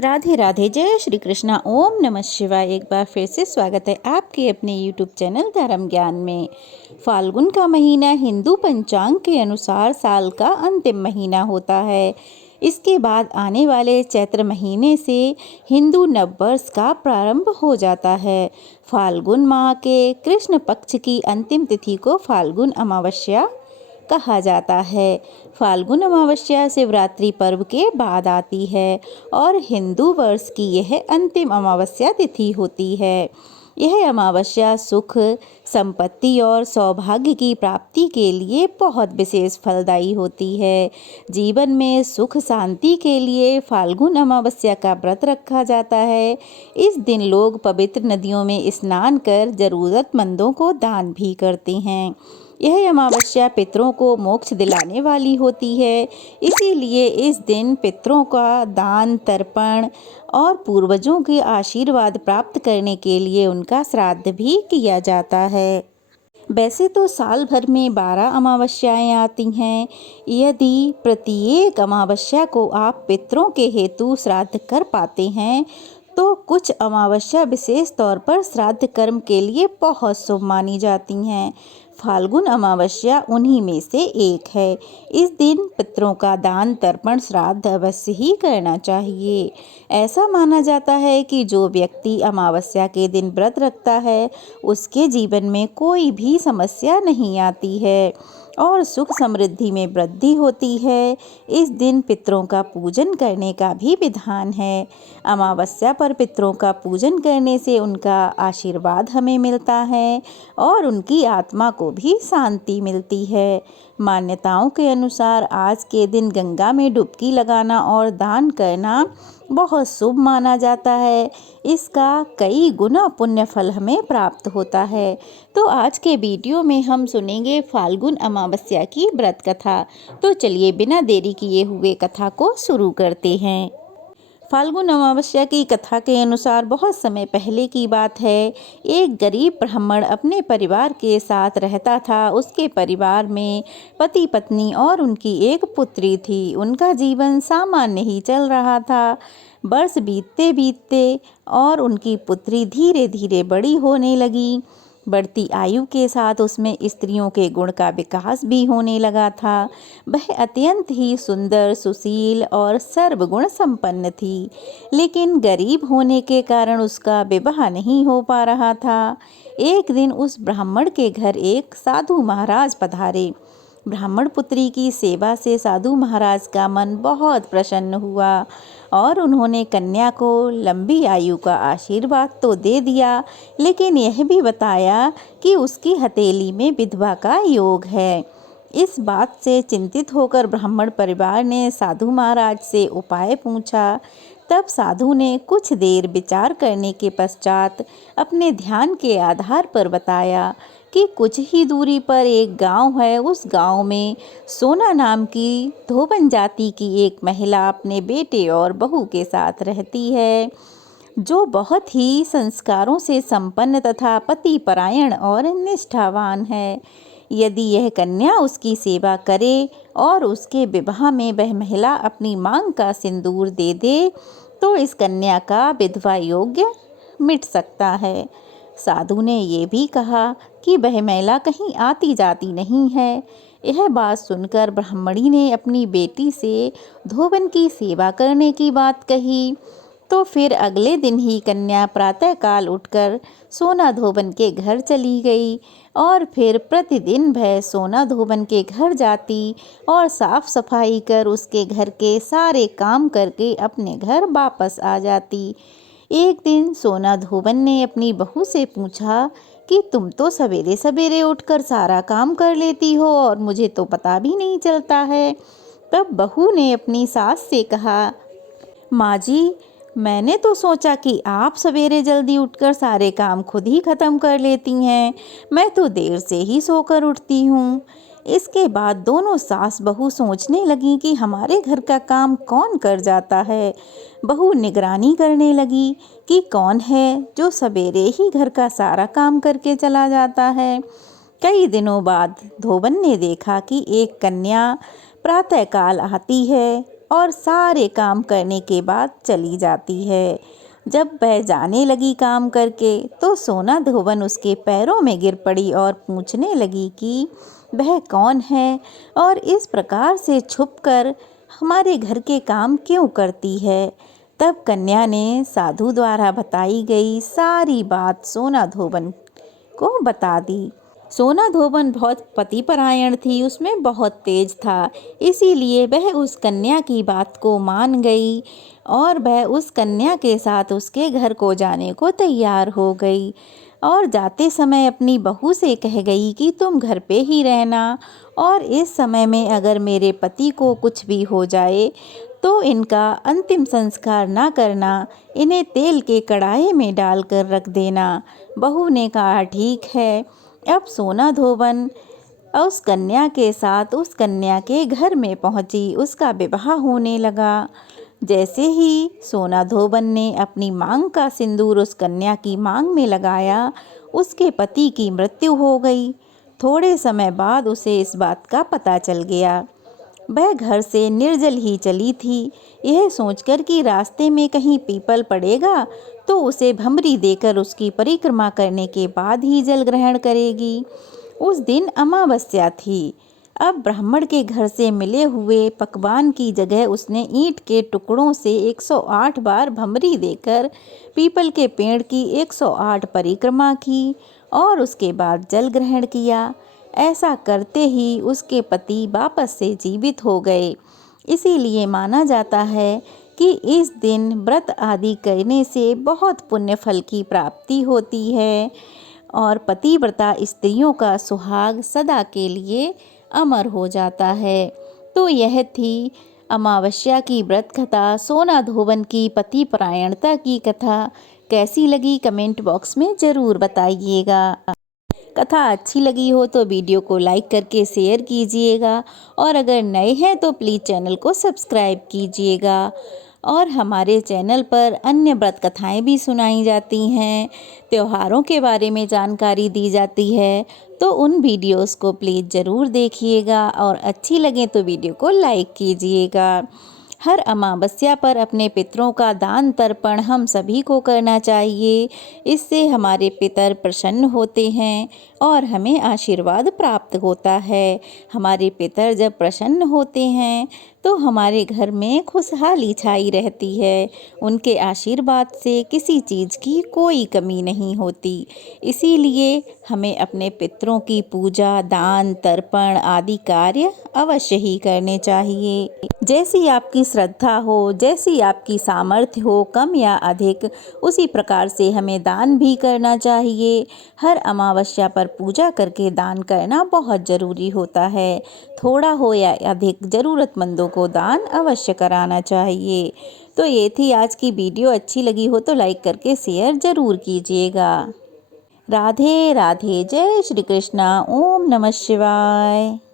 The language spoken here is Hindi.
राधे राधे, जय श्री कृष्णा। ओम नमः शिवाय। एक बार फिर से स्वागत है आपके अपने यूट्यूब चैनल धर्म ज्ञान में। फाल्गुन का महीना हिंदू पंचांग के अनुसार साल का अंतिम महीना होता है। इसके बाद आने वाले चैत्र महीने से हिंदू नववर्ष का प्रारंभ हो जाता है। फाल्गुन माह के कृष्ण पक्ष की अंतिम तिथि को फाल्गुन अमावस्या कहा जाता है। फाल्गुन अमावस्या शिवरात्रि पर्व के बाद आती है और हिंदू वर्ष की यह अंतिम अमावस्या तिथि होती है। यह अमावस्या सुख, संपत्ति और सौभाग्य की प्राप्ति के लिए बहुत विशेष फलदायी होती है। जीवन में सुख शांति के लिए फाल्गुन अमावस्या का व्रत रखा जाता है। इस दिन लोग पवित्र नदियों में स्नान कर जरूरतमंदों को दान भी करते हैं। यह अमावस्या पितरों को मोक्ष दिलाने वाली होती है, इसीलिए इस दिन पितरों का दान, तर्पण और पूर्वजों के आशीर्वाद प्राप्त करने के लिए उनका श्राद्ध भी किया जाता है। वैसे तो साल भर में 12 अमावस्याएं आती हैं। यदि प्रत्येक अमावस्या को आप पितरों के हेतु श्राद्ध कर पाते हैं तो कुछ अमावस्या विशेष तौर पर श्राद्ध कर्म के लिए बहुत शुभ मानी जाती हैं। फाल्गुन अमावस्या उन्हीं में से एक है। इस दिन पितरों का दान, तर्पण, श्राद्ध अवश्य ही करना चाहिए। ऐसा माना जाता है कि जो व्यक्ति अमावस्या के दिन व्रत रखता है उसके जीवन में कोई भी समस्या नहीं आती है और सुख समृद्धि में वृद्धि होती है। इस दिन पितरों का पूजन करने का भी विधान है। अमावस्या पर पितरों का पूजन करने से उनका आशीर्वाद हमें मिलता है और उनकी आत्मा को भी शांति मिलती है। मान्यताओं के अनुसार आज के दिन गंगा में डुबकी लगाना और दान करना बहुत शुभ माना जाता है। इसका कई गुना पुण्य फल हमें प्राप्त होता है। तो आज के वीडियो में हम सुनेंगे फाल्गुन अमावस्या की व्रत कथा। तो चलिए बिना देरी किए हुए कथा को शुरू करते हैं। फाल्गुन अमावस्या की कथा के अनुसार बहुत समय पहले की बात है। एक गरीब ब्राह्मण अपने परिवार के साथ रहता था। उसके परिवार में पति, पत्नी और उनकी एक पुत्री थी। उनका जीवन सामान्य ही चल रहा था। वर्ष बीतते बीतते और उनकी पुत्री धीरे धीरे बड़ी होने लगी। बढ़ती आयु के साथ उसमें स्त्रियों के गुण का विकास भी होने लगा था। वह अत्यंत ही सुंदर, सुशील और सर्वगुण संपन्न थी, लेकिन गरीब होने के कारण उसका विवाह नहीं हो पा रहा था। एक दिन उस ब्राह्मण के घर एक साधु महाराज पधारे। ब्राह्मण पुत्री की सेवा से साधु महाराज का मन बहुत प्रसन्न हुआ और उन्होंने कन्या को लंबी आयु का आशीर्वाद तो दे दिया, लेकिन यह भी बताया कि उसकी हथेली में विधवा का योग है। इस बात से चिंतित होकर ब्राह्मण परिवार ने साधु महाराज से उपाय पूछा। तब साधु ने कुछ देर विचार करने के पश्चात अपने ध्यान के आधार पर बताया कि कुछ ही दूरी पर एक गांव है। उस गांव में सोना नाम की धोबन जाति की एक महिला अपने बेटे और बहू के साथ रहती है, जो बहुत ही संस्कारों से संपन्न तथा पतिपरायण और निष्ठावान है। यदि यह कन्या उसकी सेवा करे और उसके विवाह में वह महिला अपनी मांग का सिंदूर दे दे तो इस कन्या का विधवा योग्य मिट सकता है। साधु ने ये भी कहा कि वह महिला कहीं आती जाती नहीं है। यह बात सुनकर ब्राह्मणी ने अपनी बेटी से धोबन की सेवा करने की बात कही। तो फिर अगले दिन ही कन्या प्रातःकाल उठकर सोना धोबन के घर चली गई और फिर प्रतिदिन वह सोना धोबन के घर जाती और साफ सफाई कर उसके घर के सारे काम करके अपने घर वापस आ जाती। एक दिन सोना धोबन ने अपनी बहू से पूछा कि तुम तो सवेरे सवेरे उठकर सारा काम कर लेती हो और मुझे तो पता भी नहीं चलता है। तब बहू ने अपनी सास से कहा, माँ जी, मैंने तो सोचा कि आप सवेरे जल्दी उठकर सारे काम खुद ही ख़त्म कर लेती हैं। मैं तो देर से ही सोकर उठती हूँ। इसके बाद दोनों सास बहू सोचने लगी कि हमारे घर का काम कौन कर जाता है। बहू निगरानी करने लगी कि कौन है जो सवेरे ही घर का सारा काम करके चला जाता है। कई दिनों बाद धोबन ने देखा कि एक कन्या प्रातःकाल आती है और सारे काम करने के बाद चली जाती है। जब वह जाने लगी काम करके तो सोना धोबन उसके पैरों में गिर पड़ी और पूछने लगी कि वह कौन है और इस प्रकार से छुपकर हमारे घर के काम क्यों करती है। तब कन्या ने साधु द्वारा बताई गई सारी बात सोना धोबन को बता दी। सोना धोबन बहुत पतिपरायण थी, उसमें बहुत तेज था, इसीलिए वह उस कन्या की बात को मान गई और वह उस कन्या के साथ उसके घर को जाने को तैयार हो गई और जाते समय अपनी बहू से कह गई कि तुम घर पे ही रहना और इस समय में अगर मेरे पति को कुछ भी हो जाए तो इनका अंतिम संस्कार ना करना, इन्हें तेल के कढ़ाई में डालकर रख देना। बहू ने कहा ठीक है। अब सोना धोबन उस कन्या के साथ उस कन्या के घर में पहुंची, उसका विवाह होने लगा। जैसे ही सोना धोबन ने अपनी मांग का सिंदूर उस कन्या की मांग में लगाया, उसके पति की मृत्यु हो गई। थोड़े समय बाद उसे इस बात का पता चल गया। वह घर से निर्जल ही चली थी, यह सोचकर कि रास्ते में कहीं पीपल पड़ेगा तो उसे भंवरी देकर उसकी परिक्रमा करने के बाद ही जल ग्रहण करेगी। उस दिन अमावस्या थी। अब ब्राह्मण के घर से मिले हुए पकवान की जगह उसने ईंट के टुकड़ों से 108 बार भंवरी देकर पीपल के पेड़ की 108 परिक्रमा की और उसके बाद जल ग्रहण किया। ऐसा करते ही उसके पति वापस से जीवित हो गए। इसीलिए माना जाता है कि इस दिन व्रत आदि करने से बहुत पुण्य फल की प्राप्ति होती है और पतिव्रता स्त्रियों का सुहाग सदा के लिए अमर हो जाता है। तो यह थी अमावस्या की व्रत कथा, सोना धोबन की पतिपरायणता की कथा। कैसी लगी कमेंट बॉक्स में ज़रूर बताइएगा। कथा अच्छी लगी हो तो वीडियो को लाइक करके शेयर कीजिएगा और अगर नए हैं तो प्लीज़ चैनल को सब्सक्राइब कीजिएगा। और हमारे चैनल पर अन्य व्रत कथाएं भी सुनाई जाती हैं, त्योहारों के बारे में जानकारी दी जाती है, तो उन वीडियोस को प्लीज़ ज़रूर देखिएगा और अच्छी लगे तो वीडियो को लाइक कीजिएगा। हर अमावस्या पर अपने पितरों का दान तर्पण हम सभी को करना चाहिए। इससे हमारे पितर प्रसन्न होते हैं और हमें आशीर्वाद प्राप्त होता है। हमारे पितर जब प्रसन्न होते हैं तो हमारे घर में खुशहाली छाई रहती है। उनके आशीर्वाद से किसी चीज़ की कोई कमी नहीं होती। इसीलिए हमें अपने पितरों की पूजा, दान, तर्पण आदि कार्य अवश्य ही करने चाहिए। जैसी आपकी श्रद्धा हो, जैसी आपकी सामर्थ्य हो, कम या अधिक, उसी प्रकार से हमें दान भी करना चाहिए। हर अमावस्या पर पूजा करके दान करना बहुत ज़रूरी होता है। थोड़ा हो या अधिक, ज़रूरतमंदों को दान अवश्य कराना चाहिए। तो ये थी आज की वीडियो। अच्छी लगी हो तो लाइक करके शेयर ज़रूर कीजिएगा। राधे राधे। जय श्री कृष्णा। ओम नमः शिवाय।